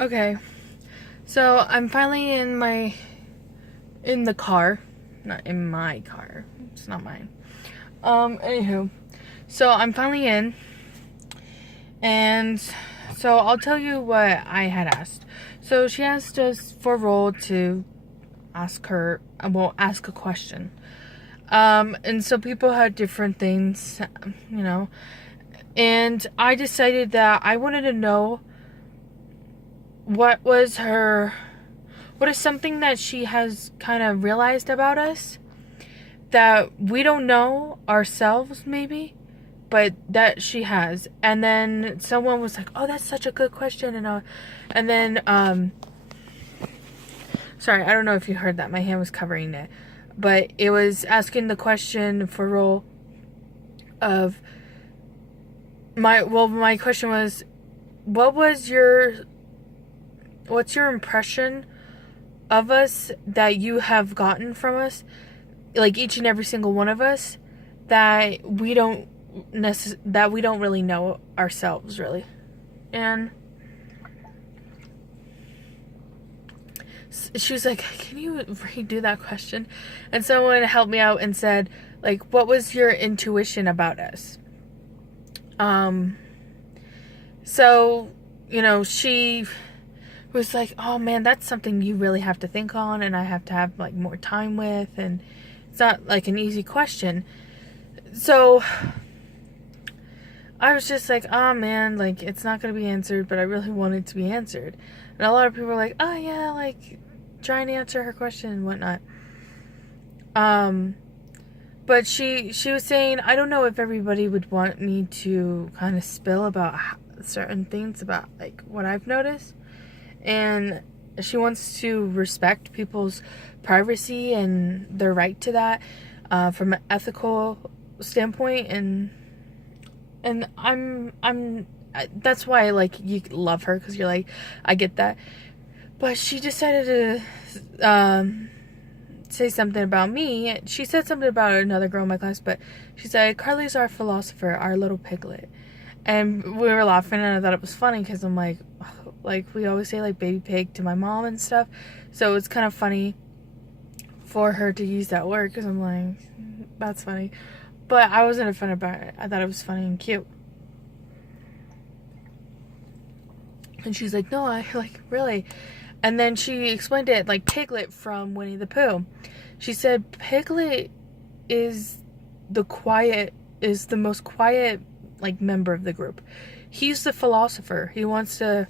Okay, so I'm finally in the car. Not in my car. It's not mine. Anywho. So I'm finally in. And so I'll tell you what I had asked. So she asked us for Roll to ask a question. And so people had different things, you know. And I decided that I wanted to know what was her what is something that she has kind of realized about us that we don't know ourselves, maybe, but that she has. And then someone was like, "Oh, that's such a good question," and then sorry, I don't know if you heard that. My hand was covering it, but it was asking the question for Roll of my question was, what's your impression of us that you have gotten from us, like each and every single one of us, that we don't really know ourselves, really. And she was like, "Can you redo that question?" And someone helped me out and said, like, what was your intuition about us? So, she was like, "Oh man, that's something you really have to think on, and I have to have like more time with, and it's not like an easy question." So I was just like, "Oh man, like it's not gonna be answered," but I really want it to be answered. And a lot of people were like, "Oh yeah, like try and answer her question and whatnot." But she was saying, I don't know if everybody would want me to kind of spill about certain things about like what I've noticed, and she wants to respect people's privacy and their right to that, from an ethical standpoint, and I'm that's why like you love her, because you're like, I get that. But she decided to say something about me. She said something about another girl in my class, but she said, "Carly's our philosopher, our little piglet." And we were laughing, and I thought it was funny because I'm like we always say like baby pig to my mom and stuff. So it's kind of funny for her to use that word, because I'm like, that's funny. But I wasn't offended by it. I thought it was funny and cute. And she's like, "No, I like really." And then she explained it like Piglet from Winnie the Pooh. She said Piglet is the most quiet like member of the group. He's the philosopher. He wants to,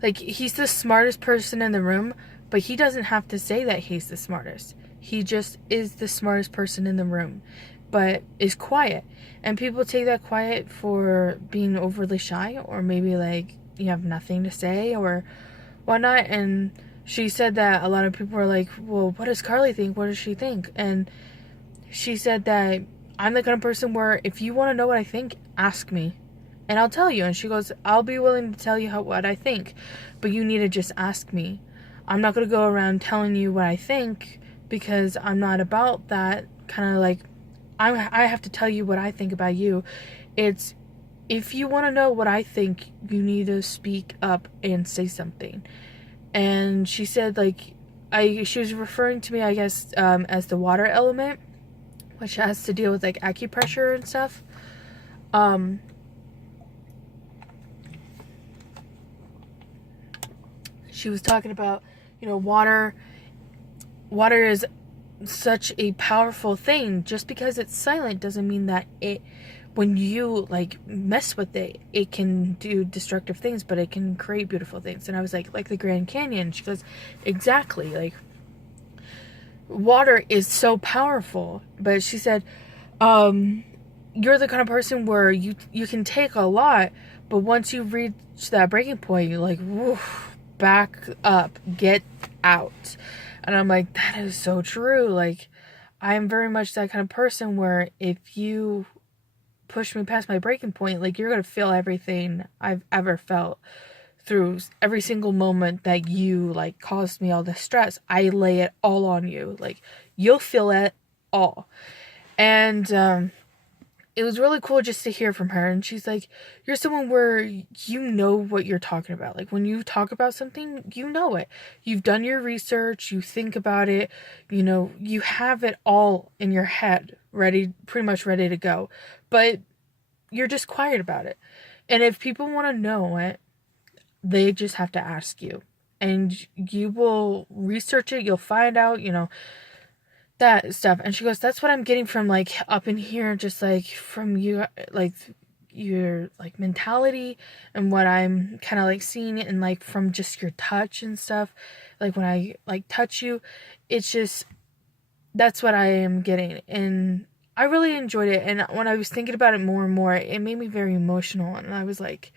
like, he's the smartest person in the room, but he doesn't have to say that he's the smartest. He just is the smartest person in the room, but is quiet. And people take that quiet for being overly shy, or maybe like you have nothing to say or whatnot. And she said that a lot of people were like, "Well, what does Carly think? What does she think?" And she said that I'm the kind of person where if you want to know what I think, ask me and I'll tell you. And she goes, "I'll be willing to tell you what I think, but you need to just ask me. I'm not going to go around telling you what I think, because I'm not about that kind of like, I have to tell you what I think about you. It's, if you want to know what I think, you need to speak up and say something." And she said, like, she was referring to me, I guess, as the water element, which has to deal with like acupressure and stuff. She was talking about, water. Water is such a powerful thing. Just because it's silent doesn't mean that when you like mess with it, it can do destructive things, but it can create beautiful things. And I was like the Grand Canyon. She goes, exactly, like water is so powerful. But she said, you're the kind of person where you can take a lot, but once you reach that breaking point, you're like, woof, back up, get out. And I'm like, that is so true. Like, I am very much that kind of person where if you push me past my breaking point, like, you're gonna feel everything I've ever felt through every single moment that you like caused me all this stress. I lay it all on you. Like, you'll feel it all. And it was really cool just to hear from her. And she's like, you're someone where you know what you're talking about. Like, when you talk about something, you know it. You've done your research, you think about it, you know, you have it all in your head, ready, pretty much ready to go. But you're just quiet about it. And if people want to know it, they just have to ask you. And you will research it, you'll find out, you know, that stuff. And she goes, that's what I'm getting from, like, up in here, just like from you, like your like mentality, and what I'm kind of like seeing, and like from just your touch and stuff, like when I like touch you, it's just, that's what I am getting. And I really enjoyed it. And when I was thinking about it more and more, it made me very emotional. And I was like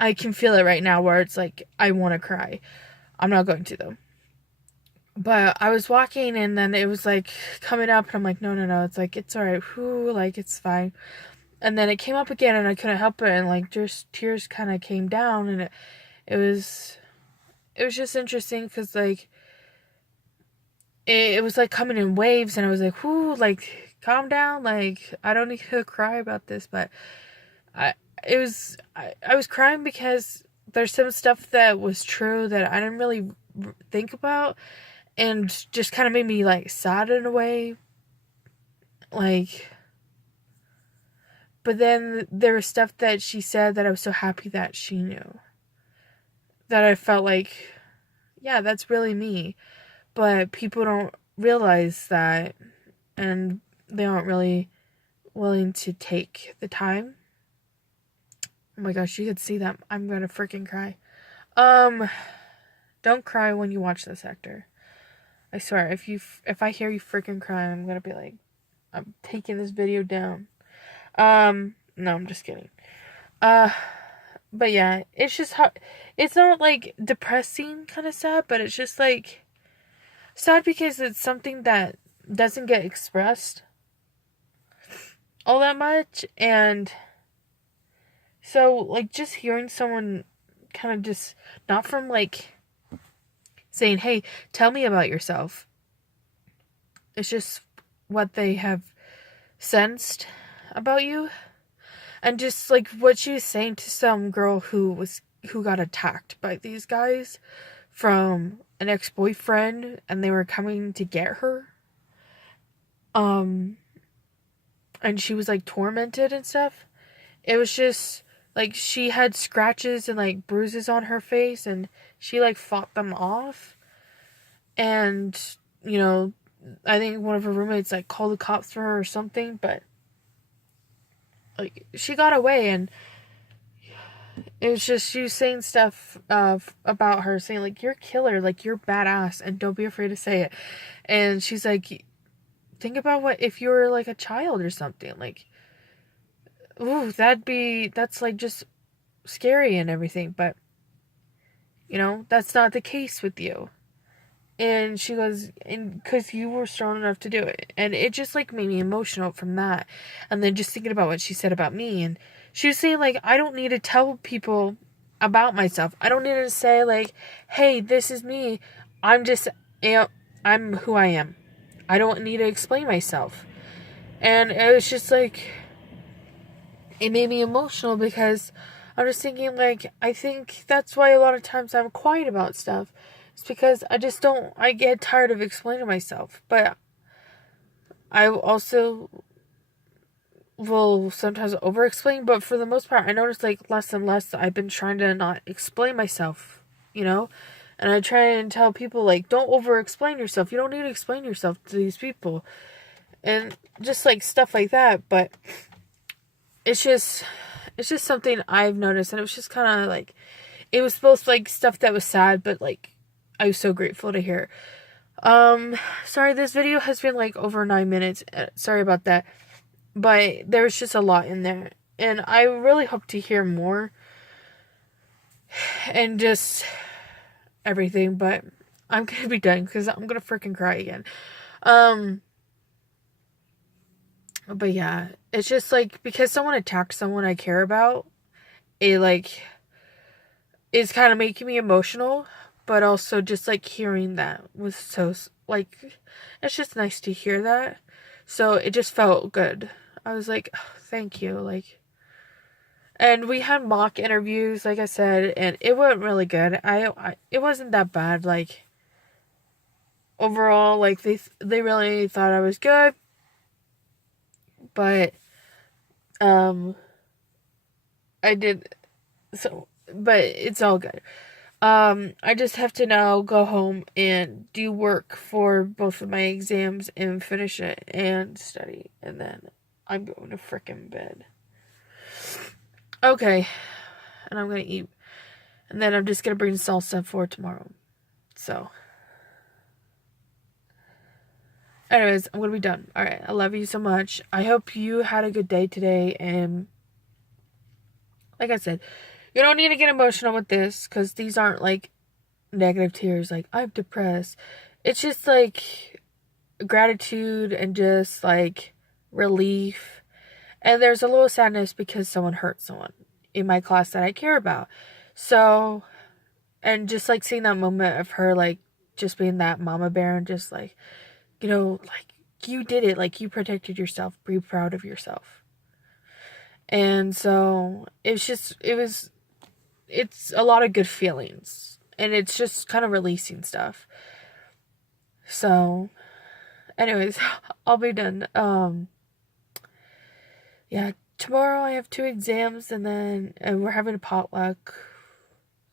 I can feel it right now, where it's like I want to cry. I'm not going to, though. But I was walking, and then it was like coming up, and I'm like, no, it's like, it's alright, like, it's fine. And then it came up again, and I couldn't help it, and like just tears kind of came down. And it was just interesting, because like it was like coming in waves, and I was like, like, calm down, like, I don't need to cry about this. But I was crying because there's some stuff that was true that I didn't really think about, and just kind of made me like sad in a way. Like, but then there was stuff that she said that I was so happy that she knew, that I felt like, yeah, that's really me. But people don't realize that, and they aren't really willing to take the time. Oh my gosh, you could see that. I'm gonna freaking cry. Don't cry when you watch this, actor. I swear, if I hear you freaking cry, I'm gonna be like, I'm taking this video down. No, I'm just kidding. But yeah, it's just how, it's not like depressing kind of sad, but it's just like sad because it's something that doesn't get expressed all that much. And so, like, just hearing someone kind of just, not from like saying, hey, tell me about yourself. It's just what they have sensed about you. And just like what she was saying to some girl who got attacked by these guys from an ex-boyfriend, and they were coming to get her. And she was like tormented and stuff. It was just like she had scratches and like bruises on her face, and she like fought them off. And, you know, I think one of her roommates like called the cops for her or something, but like she got away. And it was just, she was saying stuff about her, saying like, you're a killer, like, you're badass, and don't be afraid to say it. And she's like, think about what if you were like a child or something, like, ooh, that's like just scary and everything. But, you know, that's not the case with you. And she goes, and because you were strong enough to do it. And it just like made me emotional from that. And then just thinking about what she said about me. And she was saying, like, I don't need to tell people about myself. I don't need to say, like, hey, this is me. I'm just, I'm who I am. I don't need to explain myself. And it was just like, it made me emotional, because I'm just thinking, like, I think that's why a lot of times I'm quiet about stuff. It's because I get tired of explaining myself. But I also will sometimes over-explain. But for the most part, I notice, like, less and less I've been trying to not explain myself, you know? And I try and tell people, like, don't over-explain yourself. You don't need to explain yourself to these people. And just, like, stuff like that. But it's just something I've noticed. And it was just kind of, like, it was both, like, stuff that was sad, but, like, I was so grateful to hear. Sorry, this video has been like over 9 minutes. Sorry about that. But there's just a lot in there. And I really hope to hear more. And just everything. But I'm gonna be done, because I'm gonna freaking cry again. But yeah, it's just like, because someone attacked someone I care about, it like is kind of making me emotional. But also just like hearing that was so, like, it's just nice to hear that. So it just felt good. I was like, oh, thank you. Like, and we had mock interviews, like I said, and it went really good. It wasn't that bad. Like, overall, like they really thought I was good, but I did so, but it's all good. I just have to now go home and do work for both of my exams and finish it and study, and then I'm going to frickin' bed. Okay, and I'm gonna eat, and then I'm just gonna bring salsa for tomorrow. So, anyways, I'm gonna be done. All right, I love you so much. I hope you had a good day today, and like I said, you don't need to get emotional with this because these aren't like negative tears, like I'm depressed. It's just like gratitude and just like relief. And there's a little sadness because someone hurt someone in my class that I care about. So, and just like seeing that moment of her, like just being that mama bear and just like, like you did it, like you protected yourself, be proud of yourself. And so it's a lot of good feelings. And it's just kind of releasing stuff. So, anyways, I'll be done. Yeah, tomorrow I have 2 exams and we're having a potluck.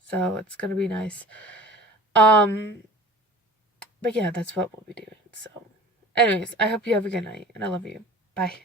So, it's going to be nice. But yeah, that's what we'll be doing. So, anyways, I hope you have a good night and I love you. Bye.